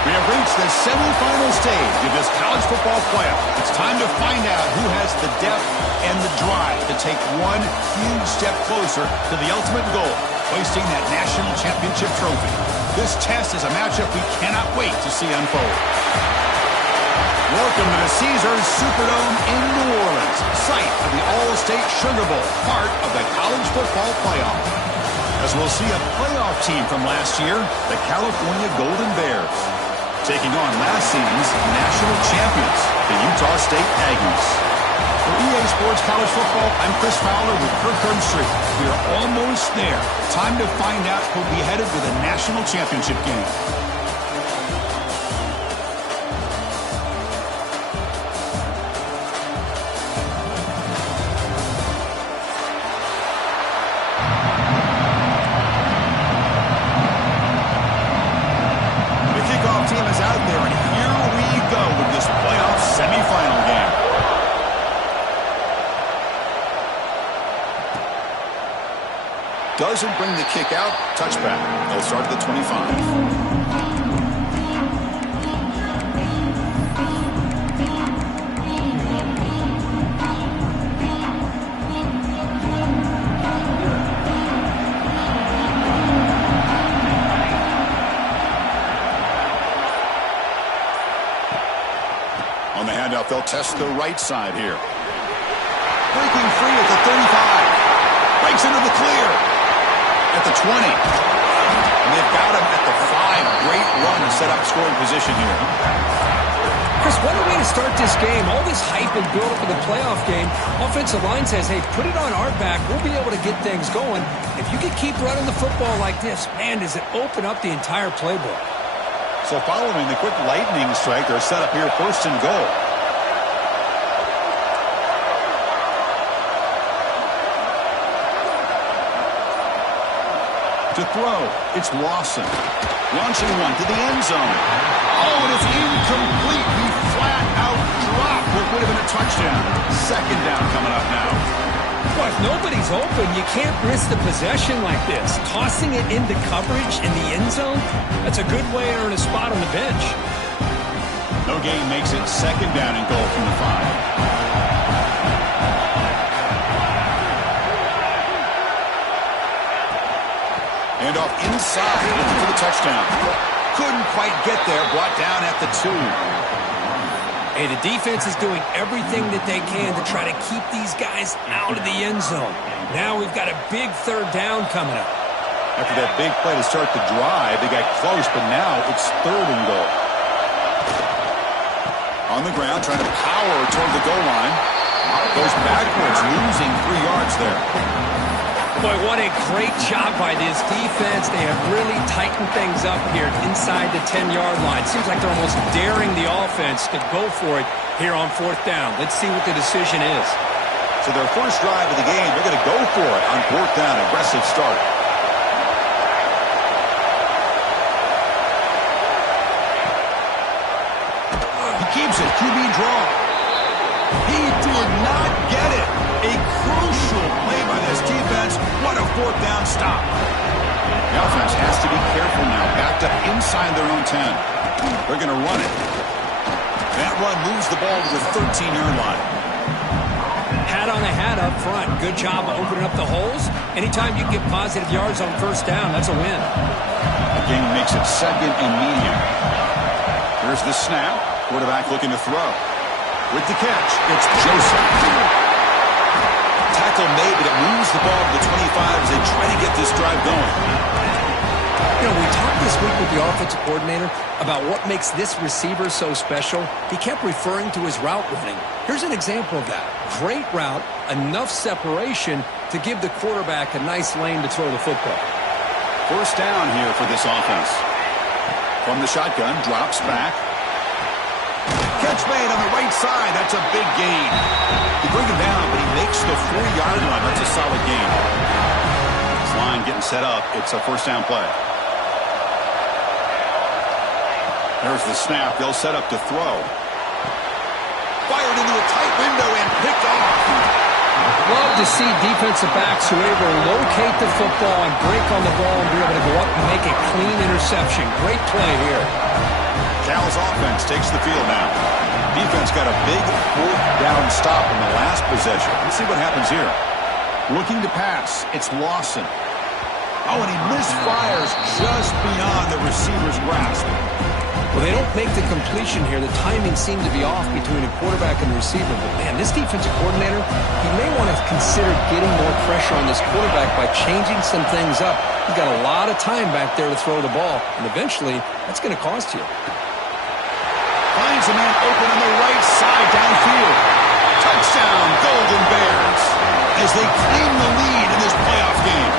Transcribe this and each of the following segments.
We have reached the semifinal stage of this college football playoff. It's time to find out who has the depth and the drive to take one huge step closer to the ultimate goal, hoisting that national championship trophy. This test is a matchup we cannot wait to see unfold. Welcome to the Caesars Superdome in New Orleans, site of the All-State Sugar Bowl, part of the college football playoff. As we'll see a playoff team from last year, the California Golden Bears, taking on last season's national champions, the Utah State Aggies. For EA Sports College Football, I'm Chris Fowler with Kirk Herbstreit. We are almost there. Time to find out who'll be headed to the national championship game. Team is out there, and here we go with this playoff semifinal game. doesn't bring the kick out. Touchback. They'll start at the 25. On the handoff, they'll test the right side here. Breaking free at the 35. Breaks into the clear at the 20. And they've got him at the 5. Great run to set up scoring position here. Chris, what a way to start this game. All this hype and build up in the playoff game. Offensive line says, hey, put it on our back. We'll be able to get things going. If you can keep running the football like this, man, does it open up the entire playbook. So following the quick lightning strike, they're set up here first and goal. To throw, it's Lawson. Launching one to the end zone. Oh, and it's incomplete. He flat out dropped what would have been a touchdown. Second down coming up now. Well, if nobody's open, you can't risk the possession like this. Tossing it into coverage in the end zone, that's a good way to earn a spot on the bench. No gain makes it second down and goal from the 5. Handoff inside, looking for the touchdown. Couldn't quite get there, brought down at the 2. Hey, the defense is doing everything that they can to try to keep these guys out of the end zone. Now we've got a big third down coming up. After that big play to start the drive, they got close, but now it's third and goal. On the ground, trying to power toward the goal line. Goes backwards, losing 3 yards there. Boy, what a great job by this defense. They have really tightened things up here inside the 10-yard line. Seems like they're almost daring the offense to go for it here on 4th down. Let's see what the decision is. So their first drive of the game, they're going to go for it on 4th down. Aggressive start. He keeps it. QB draw. He did not get it. A crucial play by this defense. What a 4th down stop. The offense has to be careful now. Backed up inside their own 10. They're going to run it. That run moves the ball to the 13-yard line. Hat on a hat up front. Good job of opening up the holes. Anytime you get positive yards on 1st down, that's a win. The game makes it second and medium. Here's the snap. Quarterback looking to throw. With the catch, it's Joseph. Tackle made, but it moves the ball to the 25 as they try to get this drive going. You know, we talked this week with the offensive coordinator about what makes this receiver so special. He kept referring to his route running. Here's an example of that. Great route, enough separation to give the quarterback a nice lane to throw the football. First down here for this offense. From the shotgun, drops back. Catch made on the right side. That's a big gain. He brings him down, but he makes the 4-yard line. That's a solid gain. This line getting set up. It's a first down play. There's the snap. They'll set up to throw. Fired into a tight window and picked off. Love to see defensive backs who are able to locate the football and break on the ball and be able to go up and make a clean interception. Great play here. Cal's offense takes the field now. Defense got a big 4th down stop in the last possession. Let's see what happens here. Looking to pass. It's Lawson. Oh, and he misfires just beyond the receiver's grasp. Well, they don't make the completion here. The timing seemed to be off between a quarterback and the receiver. But, man, this defensive coordinator, he may want to consider getting more pressure on this quarterback by changing some things up. He's got a lot of time back there to throw the ball, and eventually that's going to cost you. Finds a man open on the right side downfield. Touchdown, Golden Bears, as they claim the lead in this playoff game.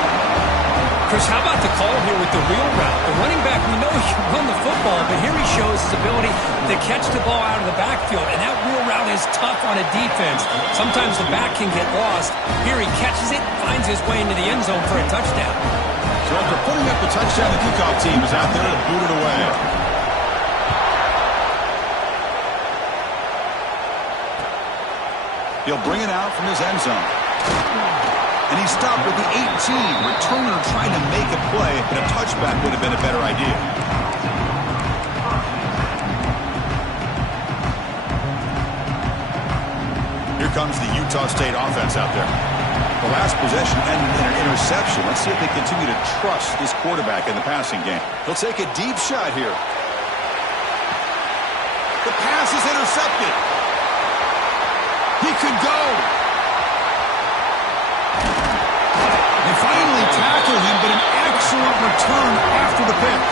Chris, how about the call here with the wheel route? The running back, we know he can run the football, but here he shows his ability to catch the ball out of the backfield, and that wheel route is tough on a defense. Sometimes the back can get lost. Here he catches it, finds his way into the end zone for a touchdown. So after putting up the touchdown, the kickoff team is out there to boot it away. He'll bring it out from his end zone. And he stopped with the 18. Returner trying to make a play, but a touchback would have been a better idea. Here comes the Utah State offense out there. The last possession ended in an interception. Let's see if they continue to trust this quarterback in the passing game. He'll take a deep shot here. The pass is intercepted. He could go. They finally tackle him, but an excellent return after the pick.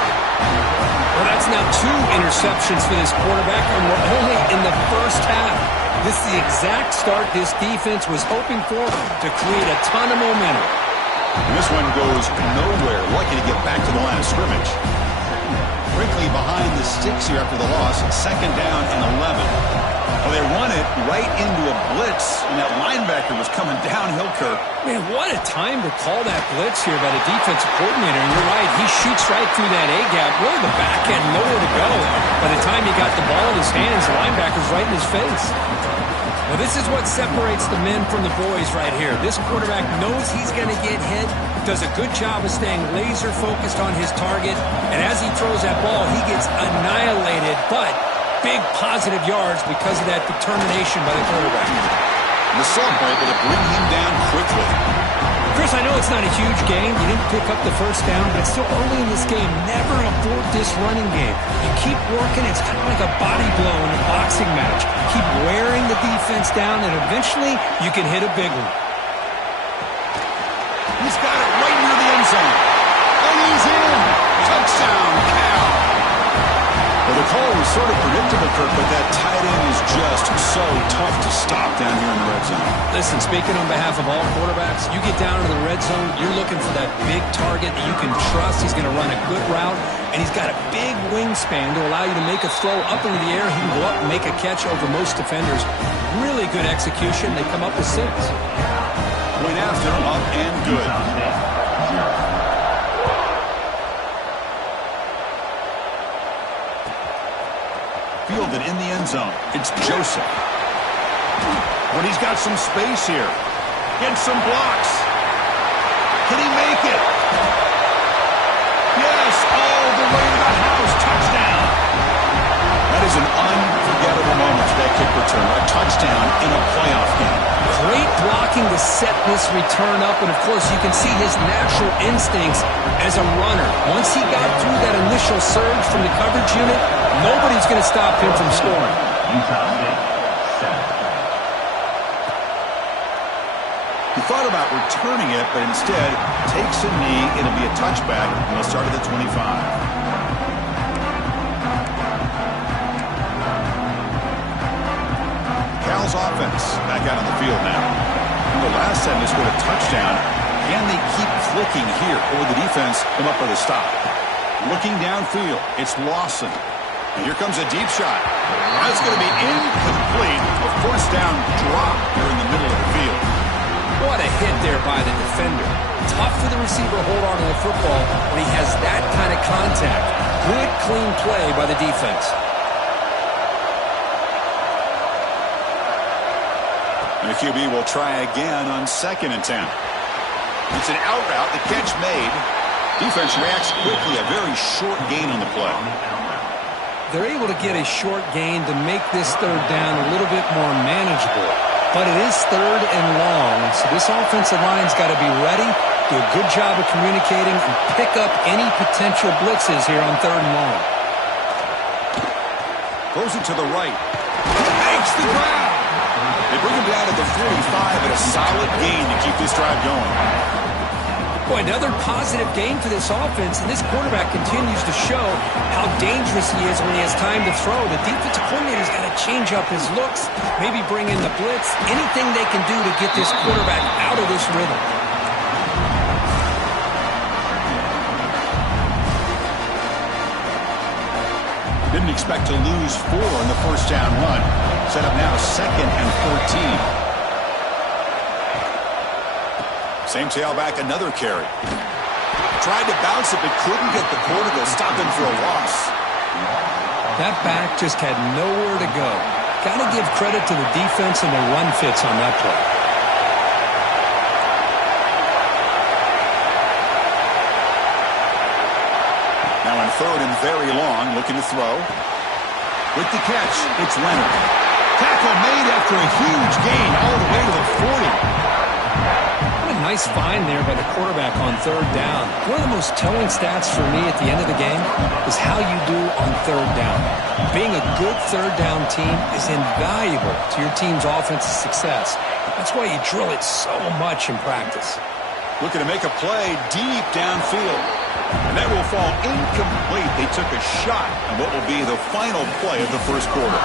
Well, that's now 2 interceptions for this quarterback, and we're only in the first half. This is the exact start this defense was hoping for to create a ton of momentum. And this one goes nowhere. Lucky to get back to the line of scrimmage. Quickly behind the sticks here after the loss. 2nd down and 11. Well, they run it right into a blitz, and that linebacker was coming downhill, Kirk. Man, what a time to call that blitz here by the defensive coordinator. And you're right, he shoots right through that A-gap. Really, the back end, nowhere to go. By the time he got the ball in his hands, the linebacker's right in his face. Well, this is what separates the men from the boys right here. This quarterback knows he's going to get hit, does a good job of staying laser-focused on his target, and as he throws that ball, he gets annihilated, but big positive yards because of that determination by the quarterback. The Sultan able to bring him down quickly. Chris, I know it's not a huge game. You didn't pick up the first down, but it's still early in this game. Never abort this running game. You keep working. It's kind of like a body blow in a boxing match. Keep wearing the defense down, and eventually you can hit a big one. He's got it right near the end zone. And he's in. Touchdown, Cal. Well, the call was sort of predictable, Kirk, but that tight end is just so tough to stop down here in the red zone. Listen, speaking on behalf of all quarterbacks, you get down to the red zone, you're looking for that big target that you can trust. He's going to run a good route, and he's got a big wingspan to allow you to make a throw up into the air. He can go up and make a catch over most defenders. Really good execution. They come up with 6. Went after, up and good. Fielded in the end zone. It's Joseph. But he's got some space here. Gets some blocks. Can he make it? Yes, all the way to the house. Touchdown. That is an unforgettable moment for that kick return. A touchdown in a playoff game. Great blocking to set this return up, and of course you can see his natural instincts as a runner. Once he got through that initial surge from the coverage unit, nobody's going to stop him from scoring. He thought about returning it, but instead takes a knee. It'll be a touchback, and they'll start at the 25. Cal's offense back out on the field now. The last time they scored a touchdown. Can they keep clicking here, or the defense come up with a stop? Looking downfield, it's Lawson. And here comes a deep shot. That's going to be incomplete. A first down drop here in the middle of the field. What a hit there by the defender. Tough for the receiver to hold on to the football when he has that kind of contact. Good, clean play by the defense. The QB will try again on 2nd and 10. It's an out route. The catch made. Defense reacts quickly. A very short gain on the play. They're able to get a short gain to make this 3rd down a little bit more manageable. But it is 3rd and long, so this offensive line's got to be ready, do a good job of communicating, and pick up any potential blitzes here on 3rd and long. Throws it to the right. Makes the grab. They bring him down at the 45 at a solid gain to keep this drive going. Boy, another positive game for this offense, and this quarterback continues to show how dangerous he is when he has time to throw. The defensive coordinator's got to change up his looks, maybe bring in the blitz, anything they can do to get this quarterback out of this rhythm. Didn't expect to lose 4 in the first down run. Set up now 2nd and 14. Same tailback, another carry. Tried to bounce it, but couldn't get the quarter to stop him for a loss. That back just had nowhere to go. Got to give credit to the defense and the run fits on that play. third and very long, looking to throw. With the catch, it's Leonard. Tackle made after a huge gain all the way to the 40. What a nice find there by the quarterback on third down. One of the most telling stats for me at the end of the game is how you do on third down. Being a good third down team is invaluable to your team's offensive success. That's why you drill it so much in practice. Looking to make a play deep downfield. And that will fall incomplete. They took a shot on what will be the final play of the first quarter.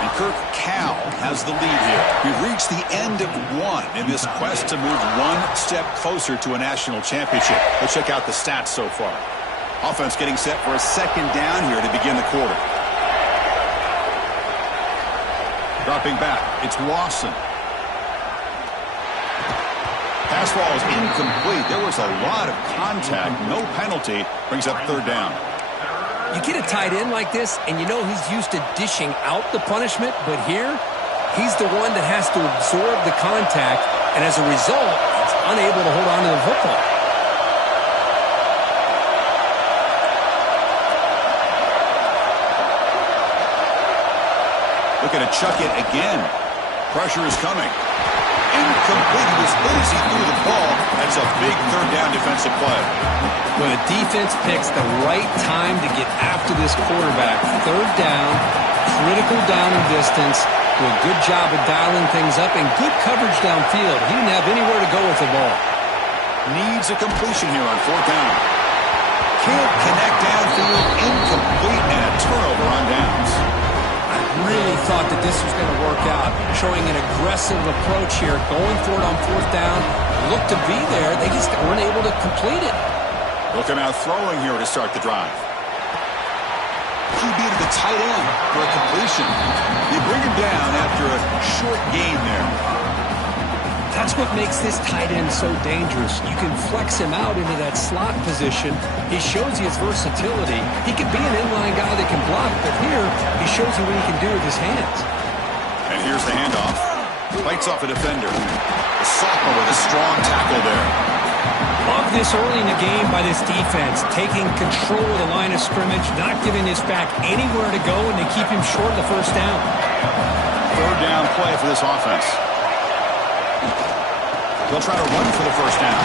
And Kirk Cal has the lead here. We've reached the end of one in this quest to move one step closer to a national championship. Let's check out the stats so far. Offense getting set for a second down here to begin the quarter. Dropping back, it's Lawson. Pass ball is incomplete. There was a lot of contact. No penalty. Brings up third down. You get a tight end like this, and you know he's used to dishing out the punishment, but here, he's the one that has to absorb the contact, and as a result, he's unable to hold on to the football. Looking to chuck it again. Pressure is coming. Incomplete. He was hit as he threw the ball. That's a big third down defensive play. When a defense picks the right time to get after this quarterback, third down, critical down and distance, do a good job of dialing things up, and good coverage downfield. He didn't have anywhere to go with the ball. Needs a completion here on fourth down. Can't connect downfield. Incomplete, and a turnover on downs. Really thought that this was going to work out, showing an aggressive approach here, going for it on fourth down, looked to be there, they just weren't able to complete it. Looking out throwing here to start the drive. QB to the tight end for a completion. They bring him down after a short gain there. That's what makes this tight end so dangerous. You can flex him out into that slot position. He shows you his versatility. He can be an inline guy that can block, but here he shows you what he can do with his hands. And here's the handoff. Bites off a defender. The sophomore with a strong tackle there. Love this early in the game by this defense, taking control of the line of scrimmage, not giving this back anywhere to go, and they keep him short of the first down. Third down play for this offense. They'll try to run for the first down.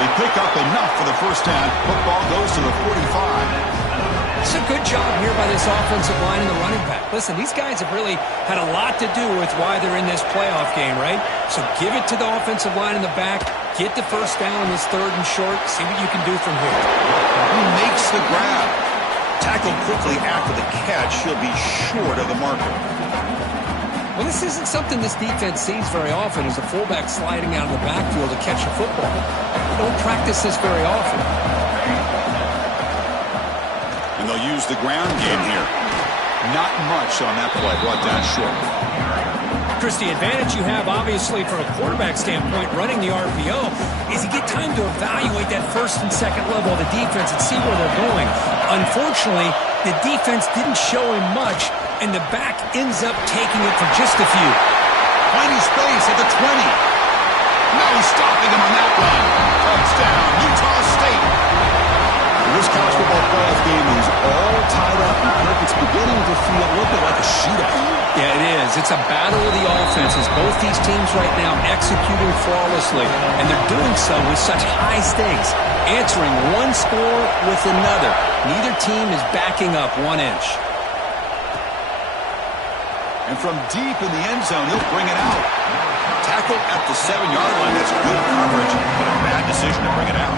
They pick up enough for the first down. Football goes to the 45. It's a good job here by this offensive line and the running back. Listen, these guys have really had a lot to do with why they're in this playoff game, right? So give it to the offensive line in the back. Get the first down in this third and short. See what you can do from here. He makes the grab. Tackled quickly after the catch. He'll be short of the marker. Well, this isn't something this defense sees very often, is a fullback sliding out of the backfield to catch a football. They don't practice this very often. And they'll use the ground game here. Not much on that play, brought down short. Chris, the advantage you have, obviously, from a quarterback standpoint, running the RPO, is you get time to evaluate that first and second level of the defense and see where they're going. Unfortunately, the defense didn't show him much, and the back ends up taking it for just a few. Finding space at the 20. No stopping him on that run. Touchdown, Utah State. This college football playoff game is all tied up, and it's beginning to feel a little bit like a shootout. Yeah, it is. It's a battle of the offenses. Both these teams right now executing flawlessly, and they're doing so with such high stakes, answering one score with another. Neither team is backing up 1 inch. And from deep in the end zone, he'll bring it out. Tackle at the 7-yard line. That's good coverage, but a bad decision to bring it out.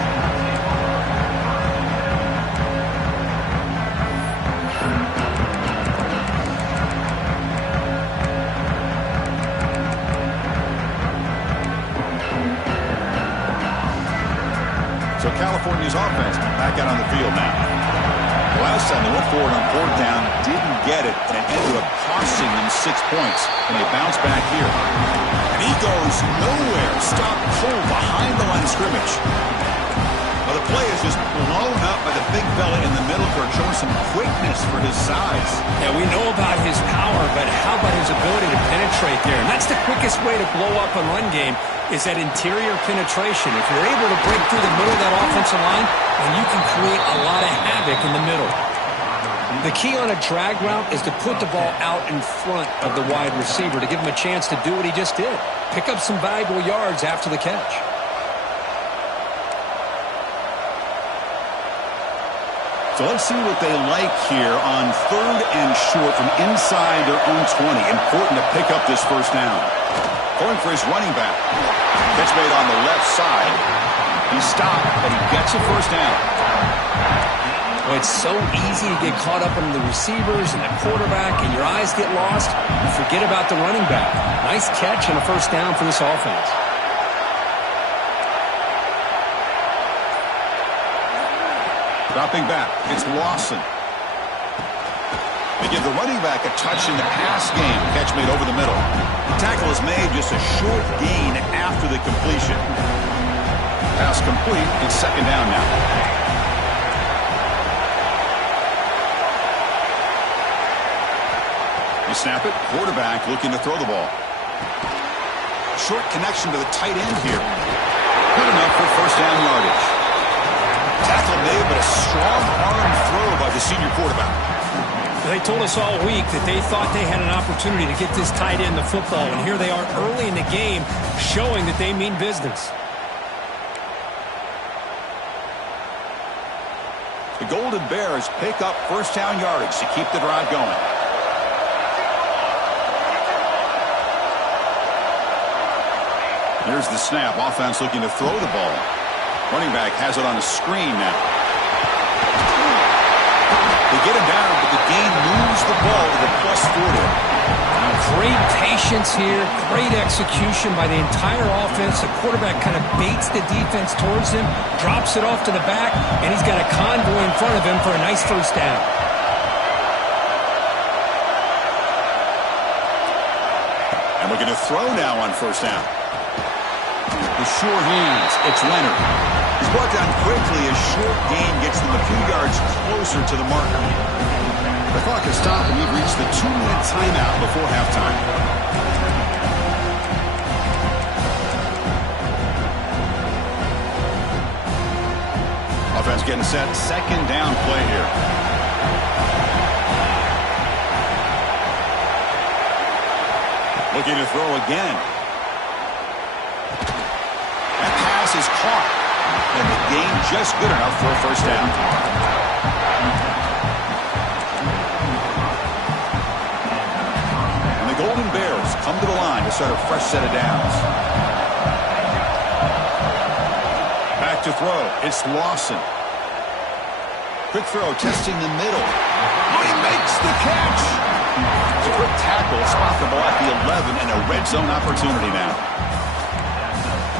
So California's offense back out on the field now. Last time they went forward on fourth down, didn't get it, and it ended up costing them 6 points. And they bounce back here. And he goes nowhere. Stop cold behind the line of scrimmage. Well, the play is just blown up by the big fella in the middle for showing some quickness for his size. Yeah, we know about his power, but how about his ability to penetrate there? And that's the quickest way to blow up a run game. is that interior penetration. If you're able to break through the middle of that offensive line, then you can create a lot of havoc in the middle. The key on a drag route is to put the ball out in front of the wide receiver to give him a chance to do what he just did. Pick up some valuable yards after the catch. So let's see what they like here on 3rd and short from inside their own 20. Important to pick up this first down. Going for his running back. Catch made on the left side. He stopped, but he gets a first down. Well, it's so easy to get caught up in the receivers and the quarterback, and your eyes get lost. You forget about the running back. Nice catch and a first down for this offense. Dropping back, it's Lawson. They give the running back a touch in the pass game. Catch made over the middle. The tackle is made just a short gain after the completion. Pass complete. It's second down now. You snap it. Quarterback looking to throw the ball. Short connection to the tight end here. Good enough for first down yardage. Tackle made, but a strong arm throw by the senior quarterback. They told us all week that they thought they had an opportunity to get this tight end the football, and here they are early in the game showing that they mean business. The Golden Bears pick up first down yardage to keep the drive going. Here's the snap. Offense looking to throw the ball. Running back has it on a screen now. They get him down, but the gain moves the ball to the +40. Great patience here, great execution by the entire offense. The quarterback kind of baits the defense towards him, drops it off to the back, and he's got a convoy in front of him for a nice first down. And we're going to throw now on first down. The sure hands, it's Leonard. He's brought down quickly as short gain gets them a few yards closer to the marker. The clock has stopped and we've reached the 2-minute timeout before halftime. Offense getting set, second down play here. Looking to throw again. That pass is caught. And the gain just good enough for a first down. And the Golden Bears come to the line to start a fresh set of downs. Back to throw. It's Lawson. Quick throw, testing the middle. Oh, he makes the catch. It's a quick tackle. Spot the ball at the 11 and a red zone opportunity now.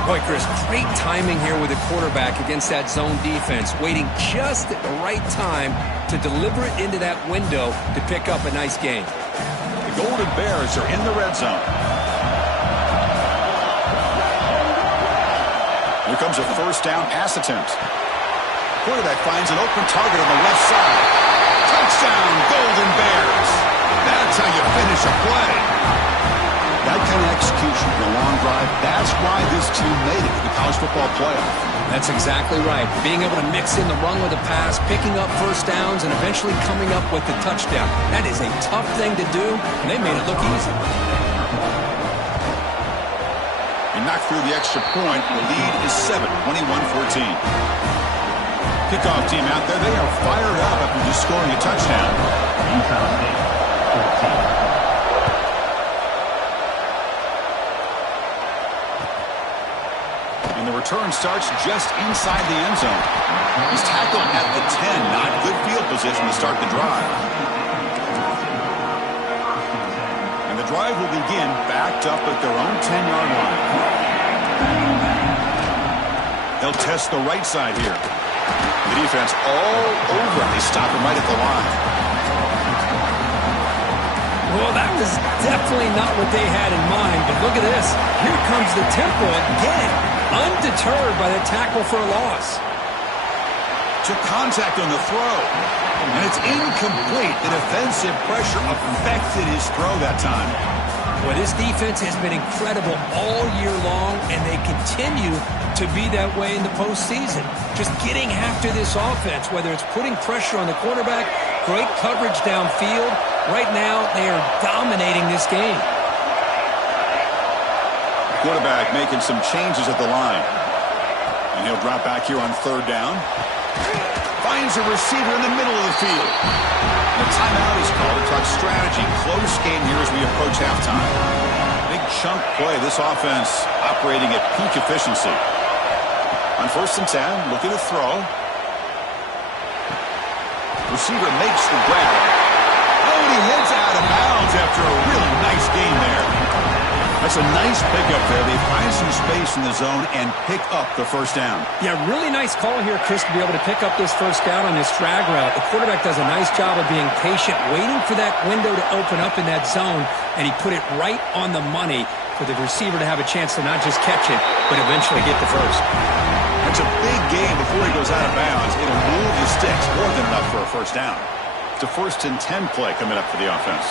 Boy, Chris, great timing here with the quarterback against that zone defense, waiting just at the right time to deliver it into that window to pick up a nice gain. The Golden Bears are in the red zone. Here comes a first down pass attempt. Quarterback finds an open target on the left side. Touchdown, Golden Bears. That's how you finish a play. That kind of execution in a long drive, that's why this team made it to the college football playoff. That's exactly right. Being able to mix in the run with the pass, picking up first downs, and eventually coming up with the touchdown. That is a tough thing to do, and they made it look easy. He knocked through the extra point. The lead is 7, 21-14. Kickoff team out there, they are fired up after just scoring a touchdown. Utah State, 14. And the return starts just inside the end zone. He's tackled at the 10. Not good field position to start the drive. And the drive will begin backed up at their own 10-yard line. They'll test the right side here. The defense all over. They stop him right at the line. Well, that was definitely not what they had in mind, but look at this. Here comes the tempo again. Undeterred by the tackle for a loss. Took contact on the throw. And it's incomplete. The defensive pressure affected his throw that time. Well, this defense has been incredible all year long, and they continue to be that way in the postseason. Just getting after this offense, whether it's putting pressure on the quarterback, great coverage downfield. Right now, they are dominating this game. Quarterback making some changes at the line. And he'll drop back here on third down. Finds a receiver in the middle of the field. And a timeout is called to talk strategy. Close game here as we approach halftime. Big chunk play. This offense operating at peak efficiency. On 1st and 10, looking to throw. Receiver makes the grab. Oh, and he heads out of bounds after a really nice game there. That's a nice pickup there. They find some space in the zone and pick up the first down. Yeah, really nice call here, Chris, to be able to pick up this first down on this drag route. The quarterback does a nice job of being patient, waiting for that window to open up in that zone, and he put it right on the money for the receiver to have a chance to not just catch it, but eventually get the first. That's a big game before he goes out of bounds. It'll move the sticks more than enough for a first down. It's a 1st and 10 play coming up for the offense.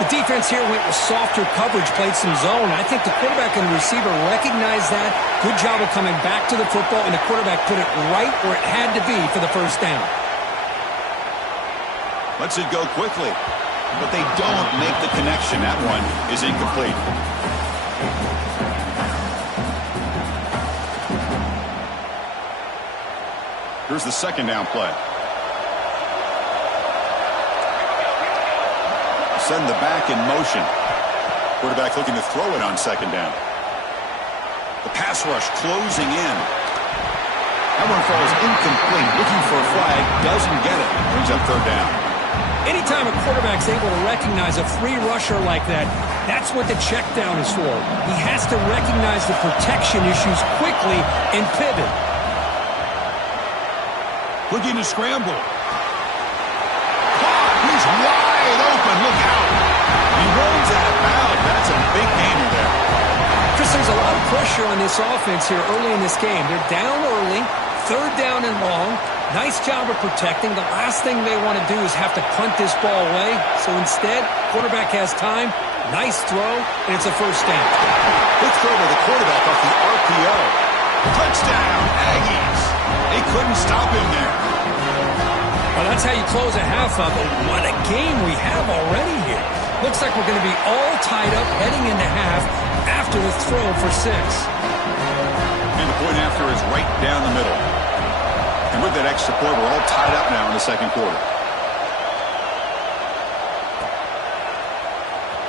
The defense here went with softer coverage, played some zone. I think the quarterback and the receiver recognized that. Good job of coming back to the football, and the quarterback put it right where it had to be for the first down. Lets it go quickly, but they don't make the connection. That one is incomplete. Here's the 2nd down play. Send the back in motion. Quarterback looking to throw it on 2nd down. The pass rush closing in. That one falls incomplete. Looking for a flag. Doesn't get it. Brings up 3rd down. Anytime a quarterback's able to recognize a free rusher like that, that's what the check down is for. He has to recognize the protection issues quickly and pivot. Looking to scramble. Caught. He's wide open. Look out. He runs out of bounds. That's a big gainer there. Chris, there's a lot of pressure on this offense here early in this game. They're down early, 3rd down and long. Nice job of protecting. The last thing they want to do is have to punt this ball away. So instead, quarterback has time. Nice throw, and it's a first down. Good throw by the quarterback off the RPO. Touchdown, Aggies. They couldn't stop him there. Well, that's how you close a half up. But what a game we have already here. Looks like we're going to be all tied up heading into half after the throw for 6. And the point after is right down the middle. And with that extra point, we're all tied up now in the 2nd quarter.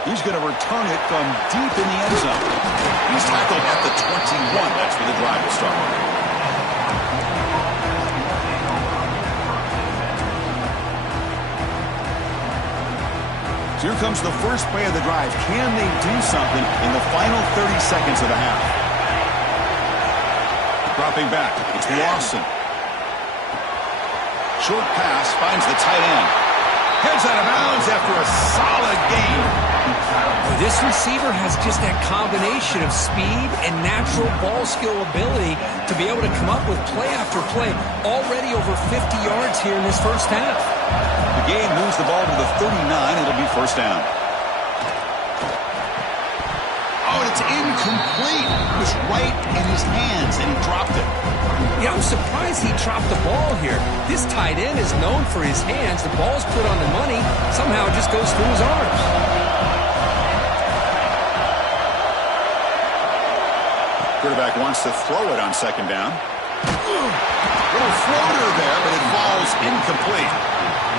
He's going to return it from deep in the end zone. He's tackled at the 21. That's where the drive will start. So here comes the first play of the drive. Can they do something in the final 30 seconds of the half? Dropping back. It's Lawson. Short pass finds the tight end. Heads out of bounds after a solid game. Well, this receiver has just that combination of speed and natural ball skill ability to be able to come up with play after play. Already over 50 yards here in this first half. The game moves the ball to the 39. It'll be first down. Oh, and it's incomplete. It was right in his hands, and he dropped it. Yeah, I'm surprised he dropped the ball here. This tight end is known for his hands. The ball's put on the money. Somehow it just goes through his arms. Quarterback wants to throw it on 2nd down. Little floater there, but it falls incomplete.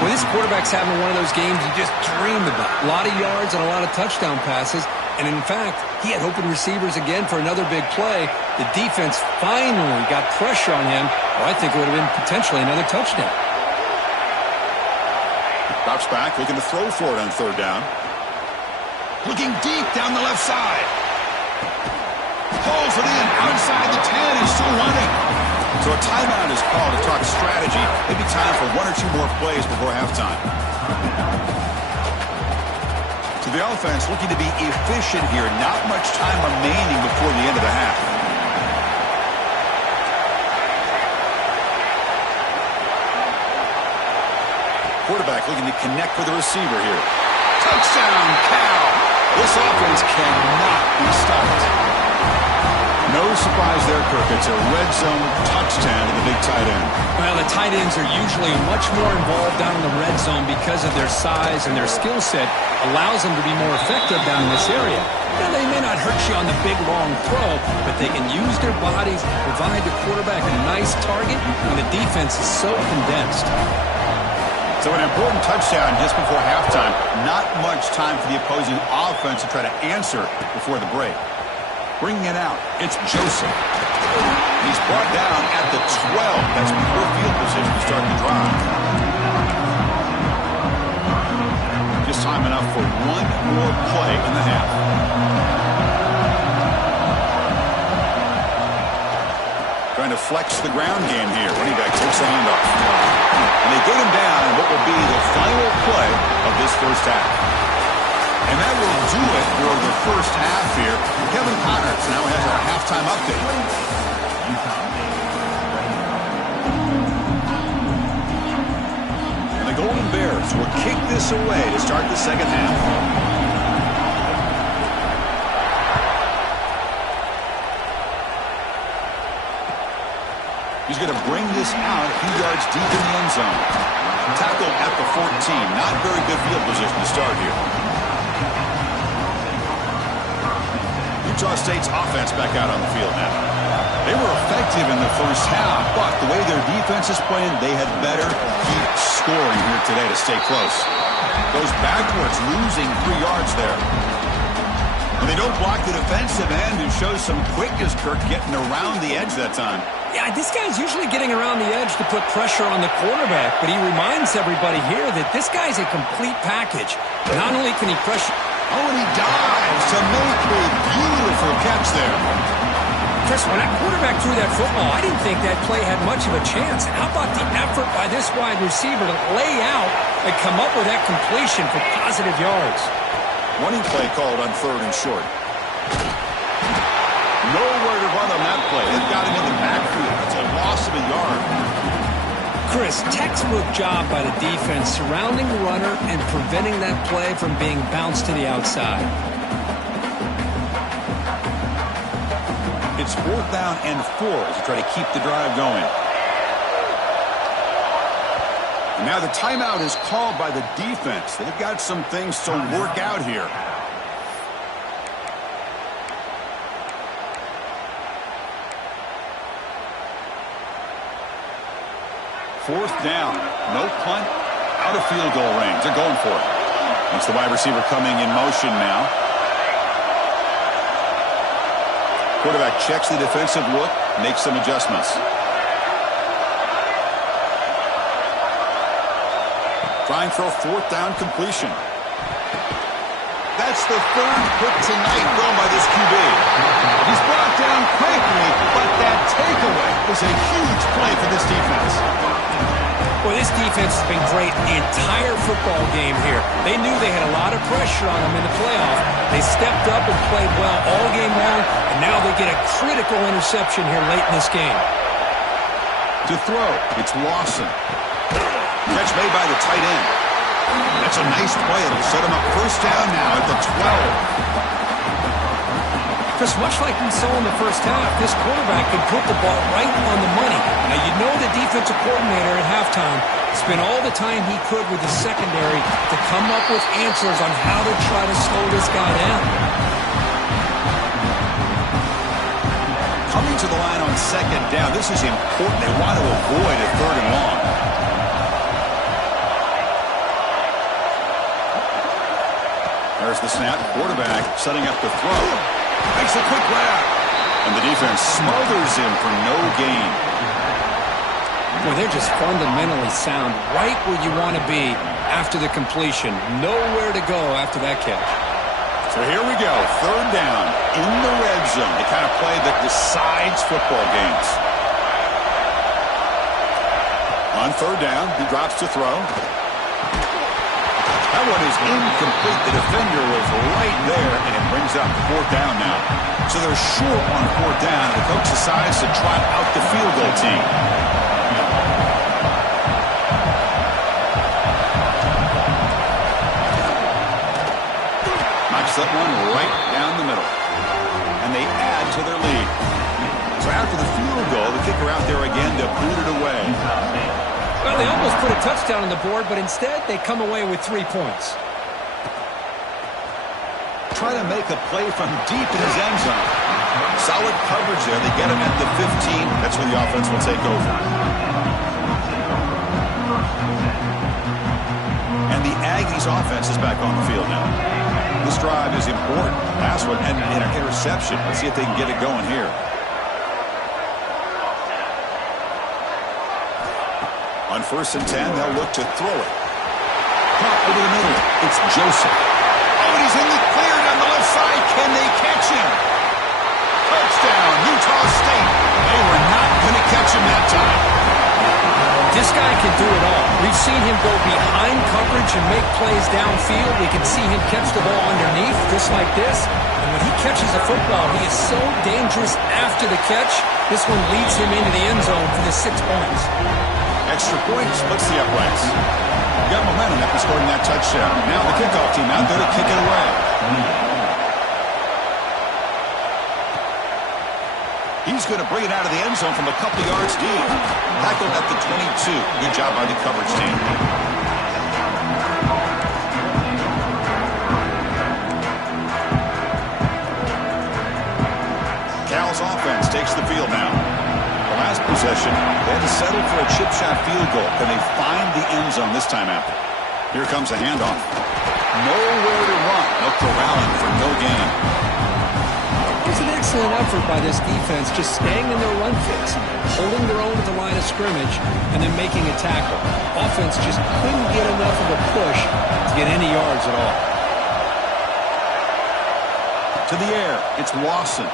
Well, this quarterback's having one of those games you just dreamed about. A lot of yards and a lot of touchdown passes. And in fact, he had open receivers again for another big play. The defense finally got pressure on him. Well, I think it would have been potentially another touchdown. Drops back, looking to throw for it on 3rd down. Looking deep down the left side. Pulls it in outside the 10 and still running. So a timeout is called to talk strategy. Maybe time for 1 or 2 more plays before halftime. So the offense looking to be efficient here. Not much time remaining before the end of the half. Quarterback looking to connect with the receiver here. Touchdown, Cal. This offense cannot be stopped. No surprise there, Kirk. It's a red zone touchdown to the big tight end. Well, the tight ends are usually much more involved down in the red zone because of their size, and their skill set allows them to be more effective down in this area. Now, they may not hurt you on the big, long throw, but they can use their bodies, provide the quarterback a nice target when the defense is so condensed. So an important touchdown just before halftime. Not much time for the opposing offense to try to answer before the break. Bringing it out, it's Joseph. He's brought down at the 12. That's poor field position to start the drive. Just time enough for one more play in the half. Trying to flex the ground game here. Running back takes the handoff. And they get him down in what will be the final play of this first half. And that will do it for the first half here. Kevin Connors now has our halftime update. And the Golden Bears will kick this away to start the second half. He's going to bring this out a few yards deep in the end zone. Tackled at the 14. Not very good field position to start here. Utah State's offense back out on the field now. They were effective in the first half, but the way their defense is playing, they had better keep scoring here today to stay close. Goes backwards, losing 3 yards there. When they don't block the defensive end, who shows some quickness, Kirk, getting around the edge that time. Yeah, this guy's usually getting around the edge to put pressure on the quarterback, but he reminds everybody here that this guy's a complete package. Not only can he pressure... Oh, and he dives to make a beautiful catch there. Chris, when that quarterback threw that football, I didn't think that play had much of a chance. How about the effort by this wide receiver to lay out and come up with that completion for positive yards? Running play called on 3rd and short. Nowhere to run on that play. They've got him in the backfield. It's a loss of a yard. Chris, textbook job by the defense surrounding the runner and preventing that play from being bounced to the outside. It's 4th down and 4 as they try to keep the drive going. And now the timeout is called by the defense. They've got some things to work out here. Fourth down. No punt. Out of field goal range. They're going for it. It's the wide receiver coming in motion now. Quarterback checks the defensive look, makes some adjustments. Trying for a 4th down completion. That's the 3rd pick tonight thrown by this QB. He's brought down quickly, but that takeaway is a huge play for this defense. Well, this defense has been great the entire football game here. They knew they had a lot of pressure on them in the playoff. They stepped up and played well all game long, and now they get a critical interception here late in this game. To throw, it's Lawson. Catch made by the tight end. That's a nice play. It'll set him up 1st down now at the 12. Chris, much like we saw in the first half, this quarterback can put the ball right on the money. Now, you know the defensive coordinator at halftime spent all the time he could with the secondary to come up with answers on how to try to slow this guy down. Coming to the line on 2nd down, this is important. They want to avoid a 3rd and long. There's the snap. Quarterback setting up the throw. Makes a quick grab. And the defense smothers him for no gain. Boy, they're just fundamentally sound right where you want to be after the completion. Nowhere to go after that catch. So here we go. 3rd down in the red zone. The kind of play that decides football games. On 3rd down, he drops to throw. That one is incomplete. The defender was right there, and it brings up 4th down now. So they're short on 4th down. The coach decides to trot out the field goal team. Knocks Drops that one right down the middle. And they add to their lead. So after the field goal, the kicker out there again to boot it away. Well, they almost put a touchdown on the board, but instead they come away with 3 points. Try to make a play from deep in his end zone. Solid coverage there. They get him at the 15. That's where the offense will take over. And the Aggies offense is back on the field now. This drive is important. Last one and an interception. Let's see if they can get it going here. On 1st and 10, they'll look to throw it. Pop over the middle. It's Joseph. Oh, and he's in the clear down the left side. Can they catch him? Touchdown, Utah State. They were not going to catch him that time. This guy can do it all. We've seen him go behind coverage and make plays downfield. We can see him catch the ball underneath, just like this. And when he catches a football, he is so dangerous after the catch. This one leads him into the end zone for the 6 points. Extra point splits the uprights. Got momentum after scoring that touchdown. Now the kickoff team out there to kick it away. He's going to bring it out of the end zone from a couple yards deep. Tackled at the 22. Good job by the coverage team. Cal's offense takes the field now. The last possession, they had to settle for a chip shot field goal. Can they find the end zone this time out? Here comes a handoff. Nowhere to run. They'll corral him for no gain. It's an excellent effort by this defense, just staying in their run fits, holding their own at the line of scrimmage, and then making a tackle. Offense just couldn't get enough of a push to get any yards at all. To the air, it's Wasson.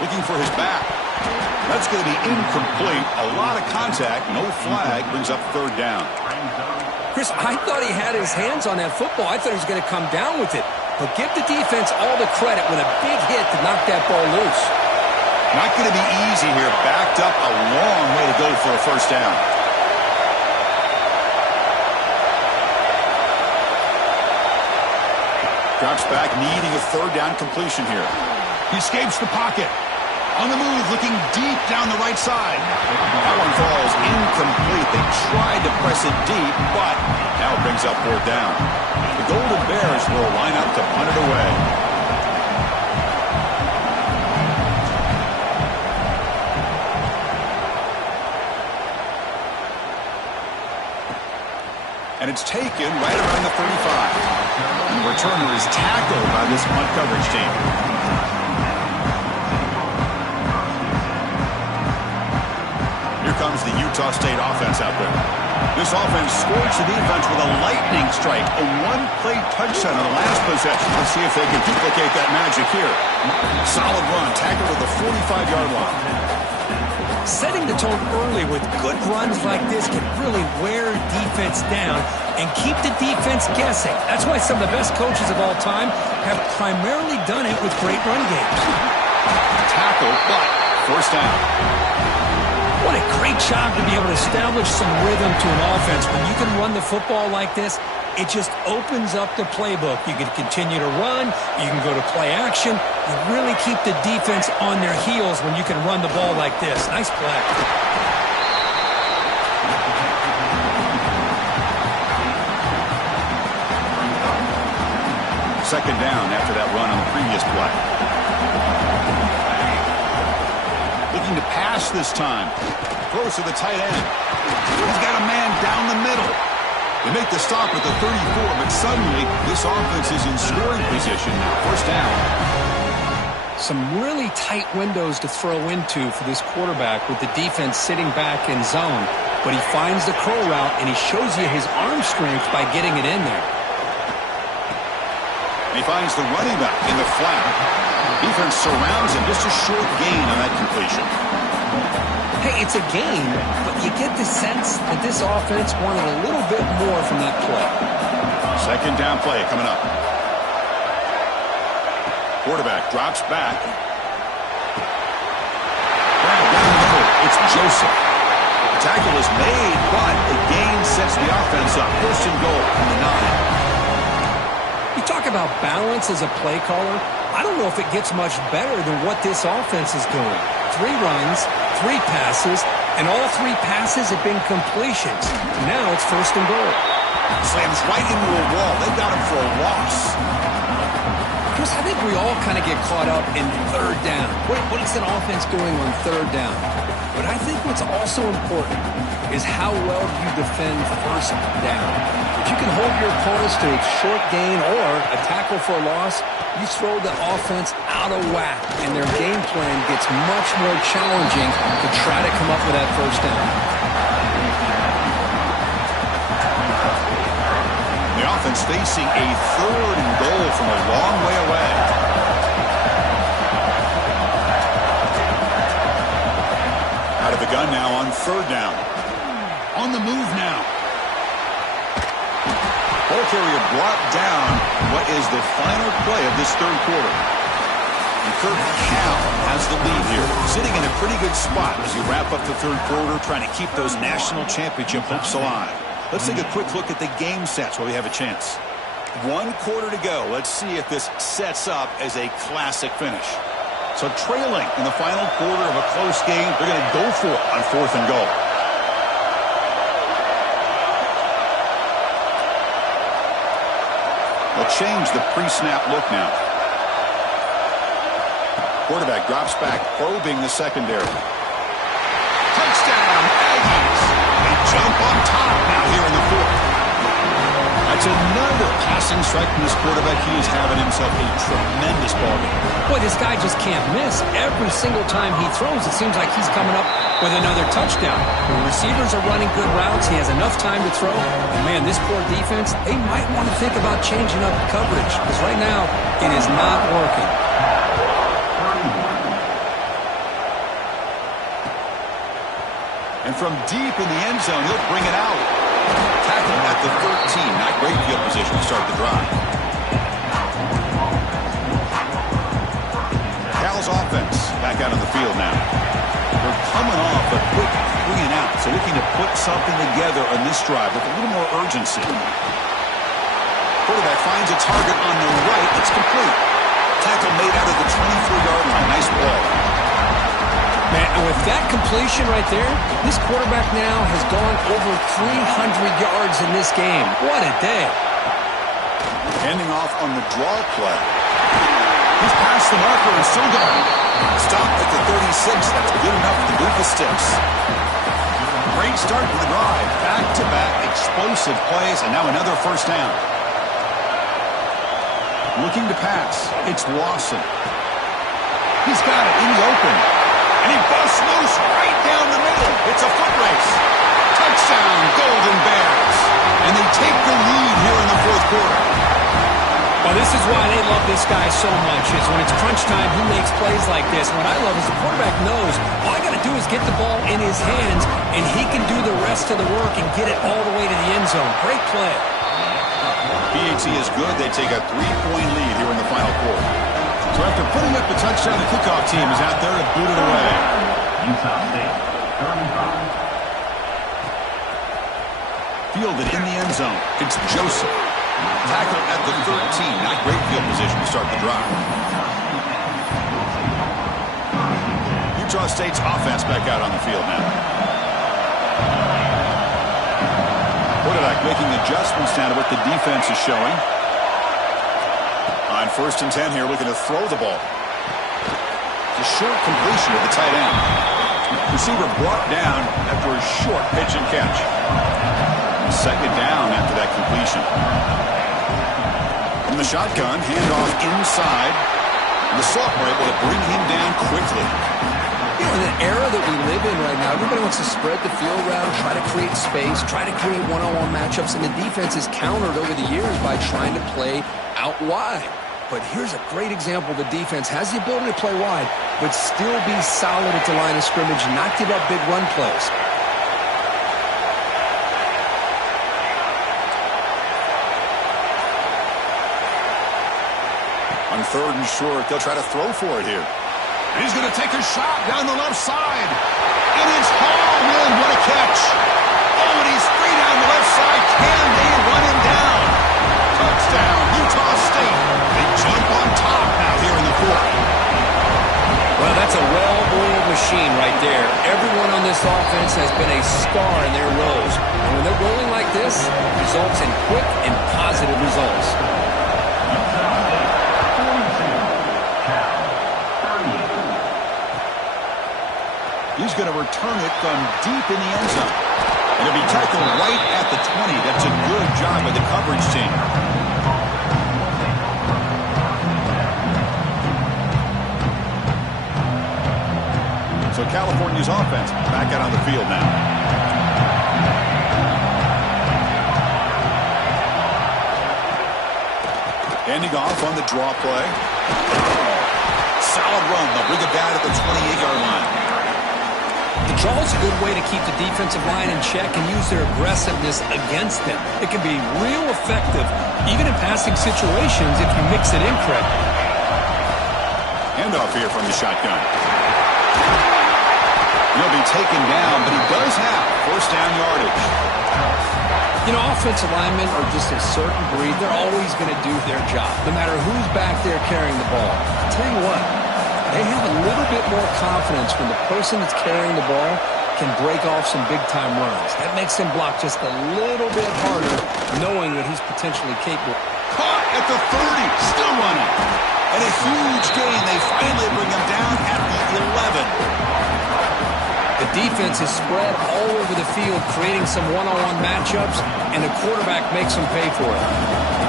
Looking for his back. That's going to be incomplete. A lot of contact, no flag, brings up 3rd down. Chris, I thought he had his hands on that football. I thought he was going to come down with it. But give the defense all the credit with a big hit to knock that ball loose. Not going to be easy here. Backed up a long way to go for a 1st down. Drops back, needing a 3rd down completion here. He escapes the pocket. On the move, looking deep down the right side. That one falls incomplete. They tried to press it deep, but now it brings up 4th down. The Golden Bears will line up to punt it away. And it's taken right around the 35. And the returner is tackled by this punt coverage team. Comes the Utah State offense out there. This offense scorched the defense with a lightning strike, a one-play touchdown on the last possession. Let's see if they can duplicate that magic here. Solid run, tackled at the 45-yard line. Setting the tone early with good runs like this can really wear defense down and keep the defense guessing. That's why some of the best coaches of all time have primarily done it with great run games. Tackle, but 1st down. What a great job to be able to establish some rhythm to an offense. When you can run the football like this, it just opens up the playbook. You can continue to run. You can go to play action. You really keep the defense on their heels when you can run the ball like this. Nice play. 2nd down after that run on the previous play. Looking to pass this time. Throws to the tight end. He's got a man down the middle. They make the stop at the 34, but suddenly this offense is in scoring position now. 1st down. Some really tight windows to throw into for this quarterback with the defense sitting back in zone. But he finds the curl route, and he shows you his arm strength by getting it in there. He finds the running back in the flat. Defense surrounds him. Just a short gain on that completion. Hey, it's a gain, but you get the sense that this offense wanted a little bit more from that play. 2nd down play coming up. Quarterback drops back. Down the middle, it's Joseph. The tackle is made, but the gain sets the offense up. 1st and goal from the 9. You talk talk about balance as a play caller, I don't know if it gets much better than what this offense is doing. 3 runs, 3 passes, and all 3 passes have been completions. Now it's 1st and goal. Slams right into a wall. They got him for a loss. Chris, I think we all kind of get caught up in 3rd down. What is an offense doing on 3rd down? But I think what's also important is how well you defend 1st down. If you can hold your opponents to a short gain or a tackle for a loss, you throw the offense out of whack, and their game plan gets much more challenging to try to come up with that 1st down. The offense facing a 3rd and goal from a long way away. Out of the gun now on 3rd down. On the move now. Ball carrier brought down. What is the final play of this 3rd quarter? And Kurt Cal has the lead here, sitting in a pretty good spot as you wrap up the 3rd quarter, trying to keep those national championship hopes alive. Let's take a quick look at the game sets while we have a chance. 1 quarter to go. Let's see if this sets up as a classic finish. So trailing in the final quarter of a close game, they're going to go for it on 4th and goal. They'll change the pre-snap look now. Quarterback drops back, probing the secondary. Touchdown, Aggies! They jump on top now here in the 4th. That's another passing strike from this quarterback. He is having himself a tremendous ballgame. Boy, this guy just can't miss. Every single time he throws, it seems like he's coming up with another touchdown. The receivers are running good routes. He has enough time to throw. And, man, this poor defense, they might want to think about changing up coverage because right now it is not working. And from deep in the end zone, he'll bring it out. Tackle at the 13. Not great field position to start the drive. Cal's offense back out on the field now. They're coming off a quick 3 and out, so looking to put something together on this drive with a little more urgency. Quarterback finds a target on the right. It's complete. Tackle made out of the 24-yard line. Nice ball. Man, and with that completion right there, this quarterback now has gone over 300 yards in this game. What a day. Handing off on the draw play. He's past the marker and still going. Stopped at the 36. That's good enough to move the sticks. Great start to the drive. Back-to-back explosive plays, and now another 1st down. Looking to pass. It's Lawson. He's got it in the open. And he busts loose right down the middle. It's a foot race. Touchdown, Golden Bears. And they take the lead here in the 4th quarter. Well, this is why they love this guy so much, is when it's crunch time, he makes plays like this. What I love is the quarterback knows all I got to do is get the ball in his hands, and he can do the rest of the work and get it all the way to the end zone. Great play. PAT is good. They take a 3-point lead here in the final quarter. So after putting up the touchdown, the kickoff team is out there to boot it away. Utah State, 35. Fielded in the end zone. It's Joseph. Tackle at the 13. Not great field position to start the drive. Utah State's offense back out on the field now. Quarterback making adjustments now to what the defense is showing. On 1st and 10 here, looking to throw the ball. It's a short completion to the tight end. Receiver brought down after a short pitch and catch. 2nd down after that completion. From the shotgun, handoff inside. And the Saltburn able to bring him down quickly. You know, in the era that we live in right now, everybody wants to spread the field around, try to create space, try to create one-on-one matchups, and the defense is countered over the years by trying to play out wide. But here's a great example. The defense has the ability to play wide, but still be solid at the line of scrimmage, not give up big run plays. On 3rd and short, they'll try to throw for it here. And he's going to take a shot down the left side. And it's hauled in. What a catch. Oh, and he's free down the left side. Can they run him down? Touchdown, Utah State. machine right there. Everyone on this offense has been a star in their roles. And when they're rolling like this, it results in quick and positive results. He's going to return it from deep in the end zone. It'll be tackled right at the 20. That's a good job by the coverage team. So California's offense back out on the field now. Handing off on the draw play. Solid run. They'll bring it down at the 28-yard line. The draw is a good way to keep the defensive line in check and use their aggressiveness against them. It can be real effective, even in passing situations, if you mix it in correctly. Handoff here from the shotgun. He'll be taken down, but he does have first down yardage. You know, offensive linemen are just a certain breed. They're always going to do their job, no matter who's back there carrying the ball. I'll tell you what, they have a little bit more confidence when the person that's carrying the ball can break off some big-time runs. That makes him block just a little bit harder, knowing what he's potentially capable. Caught at the 30, still running. And a huge gain. They finally bring him down at the 11. The defense is spread all over the field, creating some one-on-one matchups, and the quarterback makes them pay for it.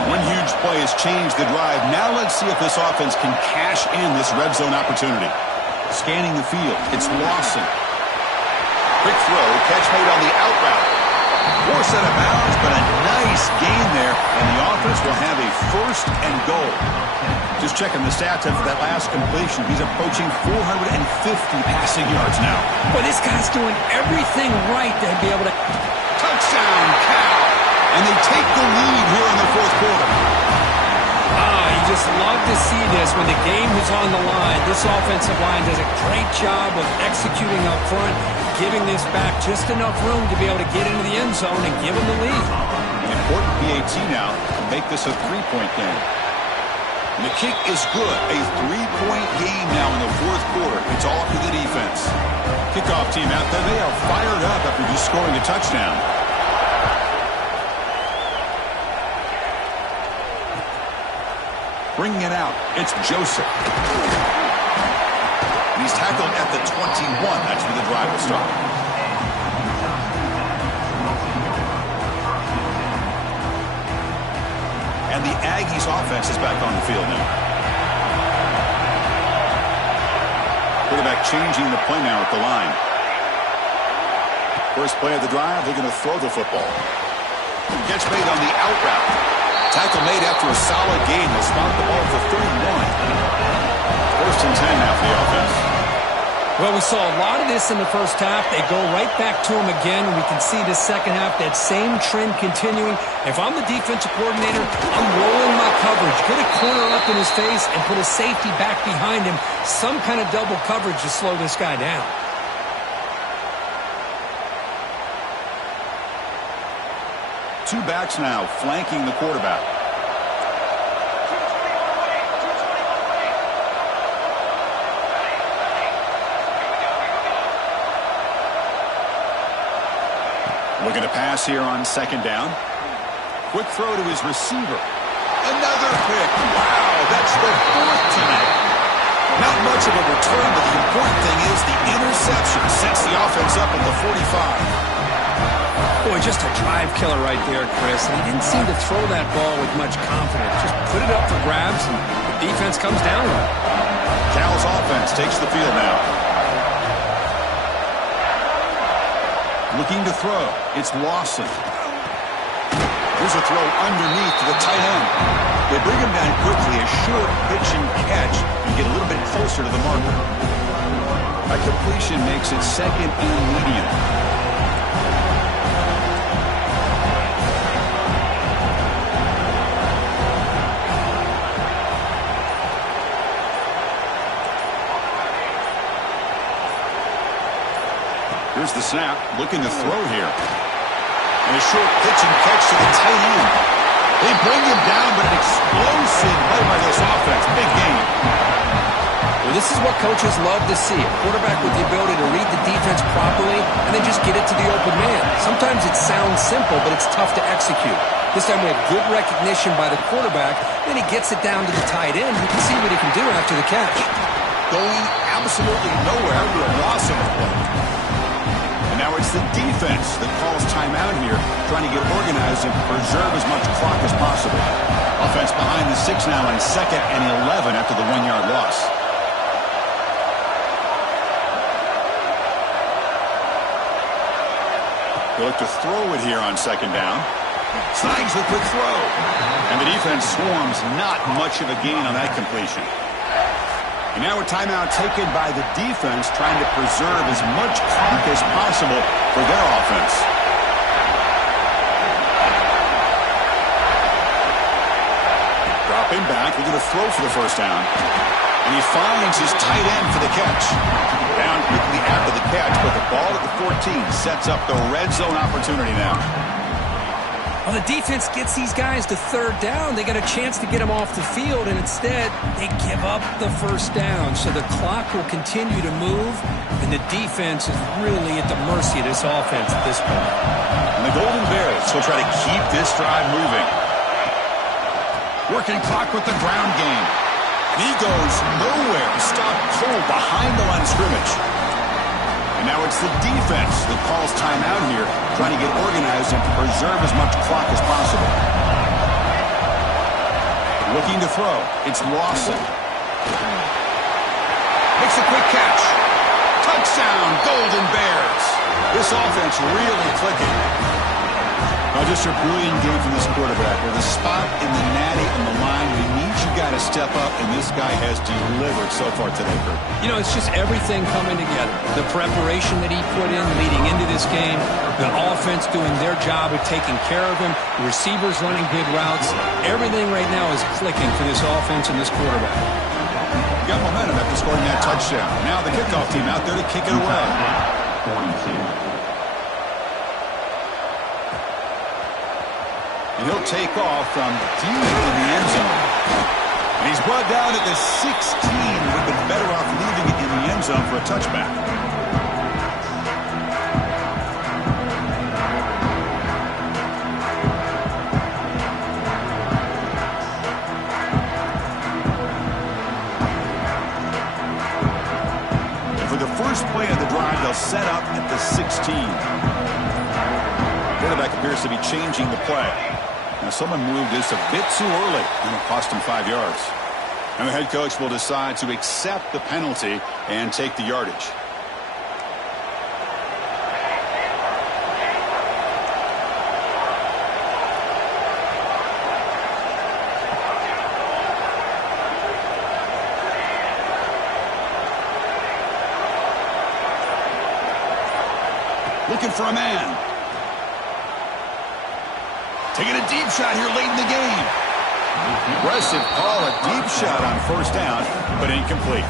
One huge play has changed the drive. Now let's see if this offense can cash in this red zone opportunity. Scanning the field, it's Lawson. Quick throw, catch made on the out route. Forced out of bounds, but a nice gain there, and the offense will have a first and goal. Just checking the stats after that last completion. He's approaching 450 passing yards now. But this guy's doing everything right to be able to... Touchdown, Cal! And they take the lead here in the fourth quarter. You just love to see this when the game is on the line. This offensive line does a great job of executing up front, giving this back just enough room to be able to get into the end zone and give them the lead. Important PAT now to make this a three-point game. And the kick is good. A three-point game now in the fourth quarter. It's all up to the defense. Kickoff team out there. They are fired up after just scoring a touchdown. Bringing it out, it's Joseph. And he's tackled at the 21. That's where the drive will start. And the Aggies offense is back on the field now. Quarterback changing the play now at the line. First play of the drive, they're going to throw the football. Catch made on the out route. Tackle made after a solid gain. They'll spot the ball for 31. First and 10 now for the offense. Well, we saw a lot of this in the first half. They go right back to him again. We can see the second half, that same trend continuing. If I'm the defensive coordinator, I'm rolling my coverage. Get a corner up in his face and put a safety back behind him. Some kind of double coverage to slow this guy down. Two backs now flanking the quarterback. Looking to pass here on second down. Quick throw to his receiver. Another pick. Wow, that's the fourth tonight. Not much of a return, but the important thing is the interception sets the offense up at the 45. Boy, just a drive killer right there, Chris. And he didn't seem to throw that ball with much confidence. Just put it up for grabs, and the defense comes down with it. Cal's offense takes the field now. Looking to throw. It's Lawson. Here's a throw underneath to the tight end. They bring him down quickly. A short pitch and catch. And get a little bit closer to the marker. A completion makes it second and medium. Here's the snap, looking to throw here. And a short pitch and catch to the tight end. They bring him down, but an explosive play by this offense. Big game. Well, this is what coaches love to see. A quarterback with the ability to read the defense properly and then just get it to the open man. Sometimes it sounds simple, but it's tough to execute. This time we have good recognition by the quarterback. Then he gets it down to the tight end. You can see what he can do after the catch. Going absolutely nowhere to a loss of the play. And now it's the defense that calls timeout here, trying to get organized and preserve as much clock as possible. Offense behind the 6 now on 2nd and 11 after the 1-yard loss. They look to throw it here on 2nd down. Snags the quick throw. And the defense swarms, not much of a gain on that completion. And now a timeout taken by the defense, trying to preserve as much clock as possible for their offense. Dropping back, looking to throw for the first down. And he finds his tight end for the catch. Down quickly after the catch, but the ball at the 14 sets up the red zone opportunity now. Well, the defense gets these guys to 3rd down. They got a chance to get them off the field, and instead they give up the first down. So the clock will continue to move, and the defense is really at the mercy of this offense at this point. And the Golden Bears will try to keep this drive moving. Working clock with the ground game. He goes nowhere. Stopped cold behind the line of scrimmage. And now it's the defense that calls timeout here, trying to get organized and preserve as much clock as possible. Looking to throw. It's Lawson. Makes a quick catch. Touchdown, Golden Bears. This offense really clicking. Now just a brilliant game from this quarterback. With a spot in the natty on the line, we need you guys to step up, and this guy has delivered so far today, Kurt. You know, it's just everything coming together. The preparation that he put in leading into this game, the offense doing their job of taking care of him, the receivers running good routes. Everything right now is clicking for this offense and this quarterback. Got momentum after scoring that touchdown. Now the kickoff team out there to kick it away. 42. And he'll take off from deep in the end zone. And he's brought down at the 16. Would have been better off leaving it in the end zone for a touchback. And for the first play of the drive, they'll set up at the 16. Quarterback appears to be changing the play. Now someone moved this a bit too early, and it cost him 5 yards. And the head coach will decide to accept the penalty and take the yardage. Looking for a man. Taking a deep shot here late in the game. Aggressive call, a deep shot on first down, but incomplete.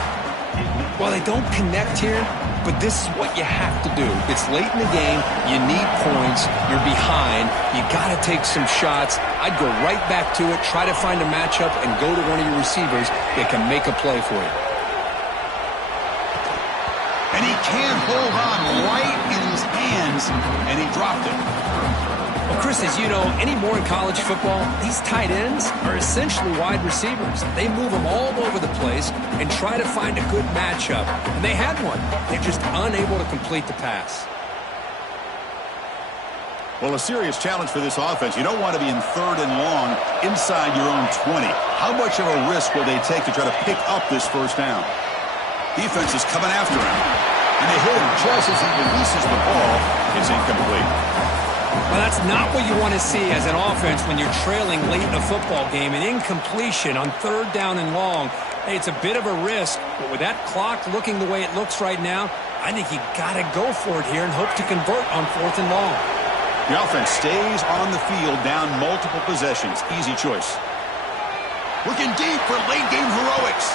Well, they don't connect here, but this is what you have to do. It's late in the game. You need points. You're behind. You got to take some shots. I'd go right back to it, try to find a matchup, and go to one of your receivers that can make a play for you. And he can't hold on right in his hands, and he dropped it. Well, Chris, as you know, anymore in college football, these tight ends are essentially wide receivers. They move them all over the place and try to find a good matchup. And they had one. They're just unable to complete the pass. Well, a serious challenge for this offense. You don't want to be in 3rd and long inside your own 20. How much of a risk will they take to try to pick up this first down? Defense is coming after him. And they hit him just as he releases the ball. It's incomplete. Well, that's not what you want to see as an offense when you're trailing late in a football game. An incompletion on 3rd down and long. Hey, it's a bit of a risk, but with that clock looking the way it looks right now, I think you got to go for it here and hope to convert on 4th and long. The offense stays on the field down multiple possessions. Easy choice. Looking deep for late game heroics.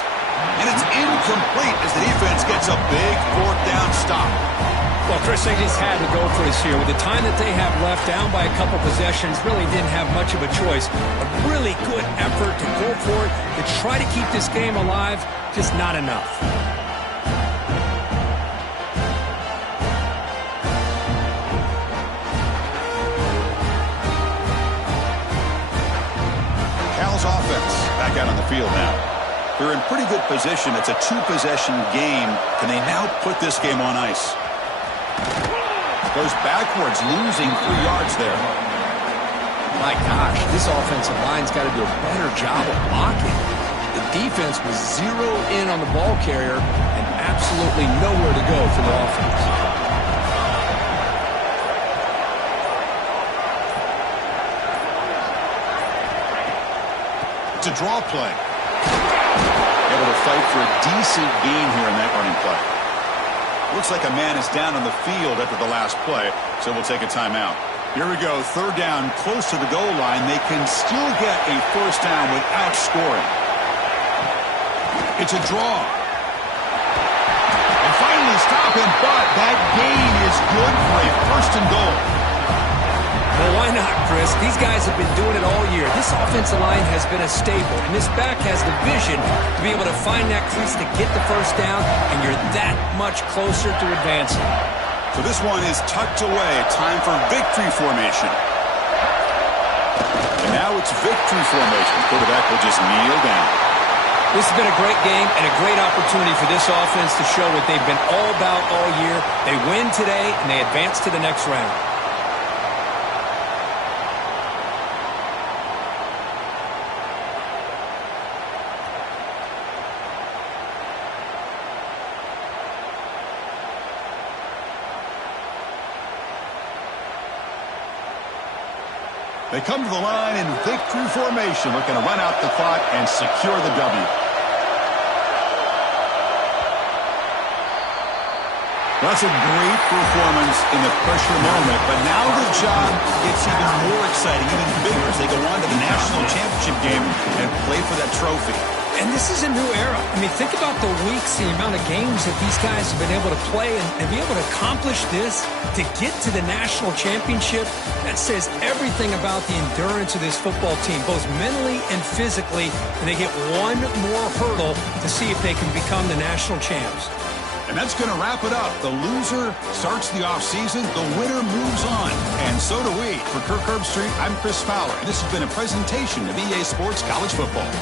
And it's incomplete as the defense gets a big 4th down stop. Well, Chris, they just had to go for this here. With the time that they have left, down by a couple possessions, really didn't have much of a choice. A really good effort to go for it, to try to keep this game alive, just not enough. Cal's offense back out on the field now. They're in pretty good position. It's a two-possession game. Can they now put this game on ice? Goes backwards, losing 3 yards there. My gosh, this offensive line's got to do a better job of blocking. The defense was 0 in on the ball carrier and absolutely nowhere to go for the offense. It's a draw play. Able to fight for a decent gain here in that running play. Looks like a man is down on the field after the last play, so we'll take a timeout. Here we go, 3rd down, close to the goal line. They can still get a first down without scoring. It's a draw. And finally stop him, but that gain is good for a 1st and goal. Well, why not, Chris? These guys have been doing it all year. This offensive line has been a staple, and this back has the vision to be able to find that crease to get the first down, and you're that much closer to advancing. So this one is tucked away. Time for victory formation. And now it's victory formation. Quarterback will just kneel down. This has been a great game and a great opportunity for this offense to show what they've been all about all year. They win today, and they advance to the next round. They come to the line in victory formation, looking to run out the clock and secure the W. Well, that's a great performance in the pressure moment, but now the job gets even more exciting, even bigger as they go on to the national championship game and play for that trophy. And this is a new era. I mean, think about the weeks, the amount of games that these guys have been able to play and be able to accomplish this, to get to the national championship. That says everything about the endurance of this football team, both mentally and physically. And they get one more hurdle to see if they can become the national champs. And that's going to wrap it up. The loser starts the offseason. The winner moves on. And so do we. For Kirk Herbstreit, I'm Chris Fowler. And this has been a presentation of EA Sports College Football.